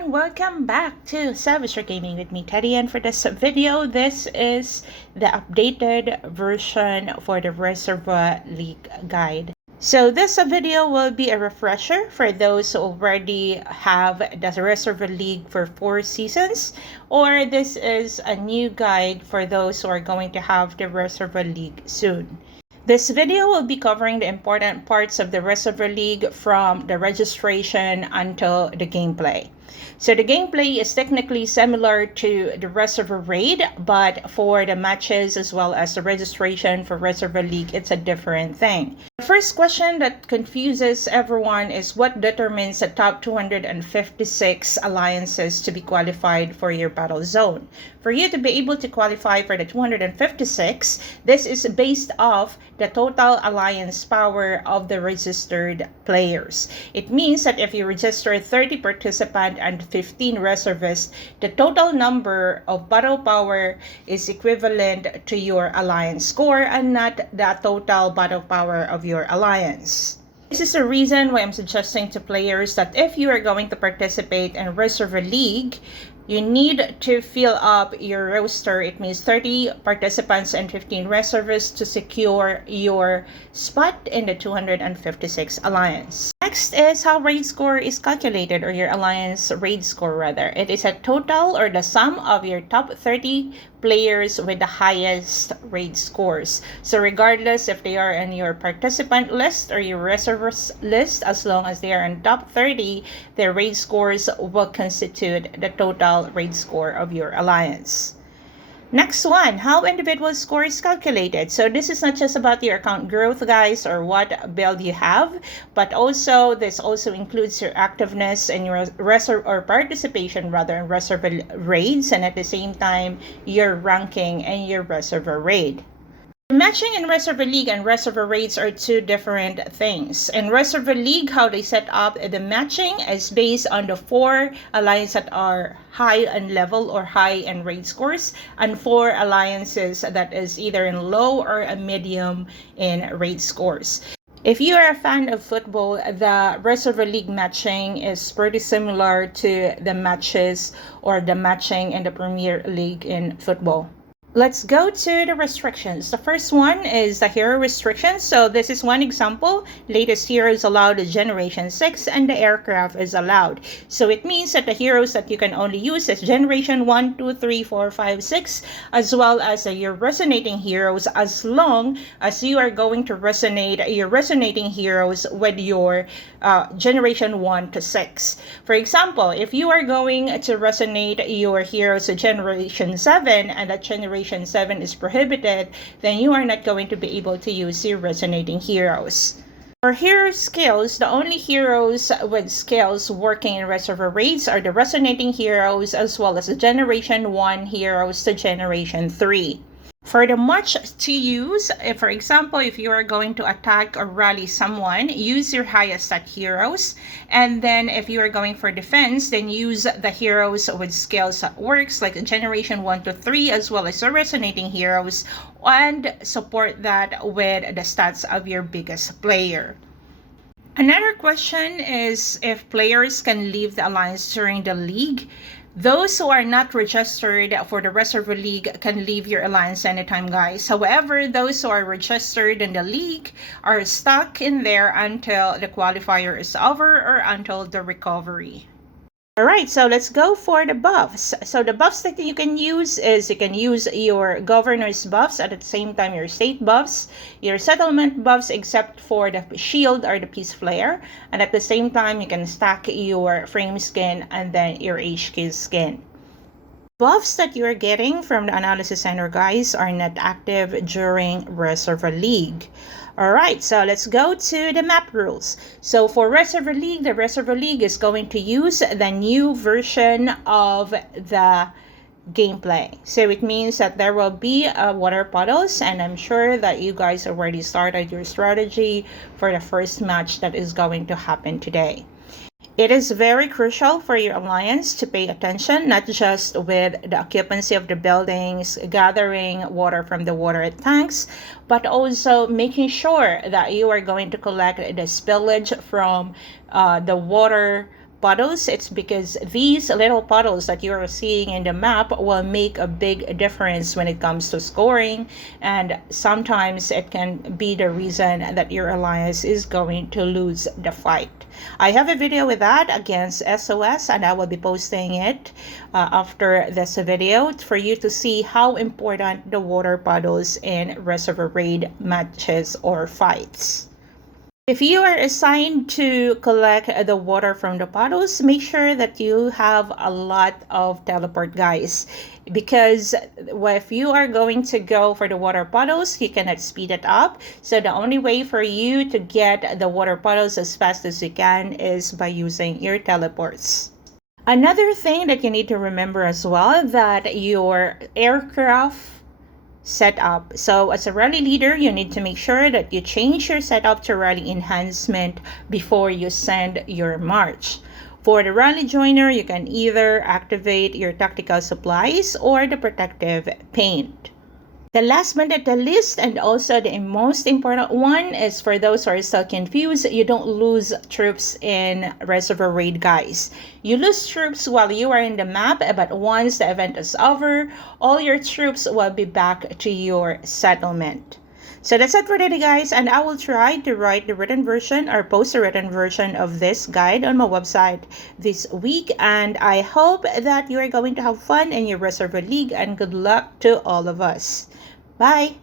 everyone, welcome back to Savagery Gaming with me, Teddy, and for this video, this is the updated version for the Reservoir League guide. So this video will be a refresher for those who already have the Reservoir League for 4 seasons, or this is a new guide for those who are going to have the Reservoir League soon. This video will be covering the important parts of the Reservoir League from the registration until the gameplay. So the gameplay is technically similar to the Reservoir Raid, but for the matches as well as the registration for Reservoir League, it's a different thing. The first question that confuses everyone is what determines the top 256 alliances to be qualified for your battle zone. For you to be able to qualify for the 256, this is based off the total alliance power of the registered players. It means that if you register 30 participants and 15 reservists, the total number of battle power is equivalent to your alliance score and not the total battle power of your alliance. This is the reason why I'm suggesting to players that if you are going to participate in Reservoir League, you need to fill up your roster. It means 30 participants and 15 reservists to secure your spot in the 256 alliance. Next is how raid score is calculated, or your alliance raid score rather. It is a total or the sum of your top 30 players with the highest raid scores. So regardless if they are in your participant list or your reservist list, as long as they are in top 30, their raid scores will constitute the total raid score of your alliance. Next one, how individual score is calculated. So this is not just about your account growth, guys, or what build you have, but also this also includes your activeness and your participation rather in reservoir raids, and at the same time your ranking and your reservoir raid. Matching in Reservoir League and Reservoir Raids are two different things. In Reservoir League, how they set up the matching is based on the 4 alliances that are high in level or high in raid scores, and 4 alliances that is either in low or a medium in raid scores. If you are a fan of football, the Reservoir League matching is pretty similar to the matches or the matching in the Premier League in football. Let's go to the restrictions. The first one is the hero restrictions. So this is one example. Latest hero is allowed is Generation 6 and the aircraft is allowed. So it means that the heroes that you can only use is Generation 1, 2, 3, 4, 5, 6, as well as your resonating heroes, as long as you are going to resonate your resonating heroes with your Generation 1 to 6. For example, if you are going to resonate your heroes to Generation 7 and that Generation 7 is prohibited, then you are not going to be able to use your resonating heroes. For hero skills, the only heroes with skills working in Reservoir Raids are the resonating heroes as well as the Generation 1 heroes to Generation 3. For the much to use, for example, if you are going to attack or rally someone, use your highest stat heroes. And then if you are going for defense, then use the heroes with skills that works, like Generation 1 to 3, as well as the resonating heroes, and support that with the stats of your biggest player. Another question is if players can leave the alliance during the league. Those who are not registered for the Reservoir League can leave your alliance anytime, guys. However, those who are registered in the league are stuck in there until the qualifier is over or until the recovery. Alright, so let's go for the buffs. So the buffs that you can use is you can use your governor's buffs at the same time your state buffs, your settlement buffs except for the shield or the peace flare, and at the same time you can stack your frame skin and then your HQ skin. Buffs that you're getting from the analysis center, guys, are not active during Reservoir League. Alright, so let's go to the map rules. So for Reservoir League, the Reservoir League is going to use the new version of the gameplay. So it means that there will be water puddles, and I'm sure that you guys already started your strategy for the first match that is going to happen today. It is very crucial for your alliance to pay attention, not just with the occupancy of the buildings, gathering water from the water tanks, but also making sure that you are going to collect the spillage from the water puddles. It's because these little puddles that you're seeing in the map will make a big difference when it comes to scoring, and sometimes it can be the reason that your alliance is going to lose the fight. I have a video with that against SOS, and I will be posting it after this video for you to see how important the water puddles in Reservoir Raid matches or fights. If you are assigned to collect the water from the puddles, make sure that you have a lot of teleport guys, because if you are going to go for the water puddles, you cannot speed it up. So the only way for you to get the water puddles as fast as you can is by using your teleports. Another thing that you need to remember as well, that your aircraft setup. So as a rally leader, you need to make sure that you change your setup to rally enhancement before you send your march. For the rally joiner, you can either activate your tactical supplies or the protective paint. The last but not the least, and also the most important one, is for those who are still confused, you don't lose troops in Reservoir Raid, guys. You lose troops while you are in the map, but once the event is over, all your troops will be back to your settlement. So that's it for today, guys, and I will try to write the written version or post a written version of this guide on my website this week, and I hope that you are going to have fun in your Reservoir League, and good luck to all of us. Bye!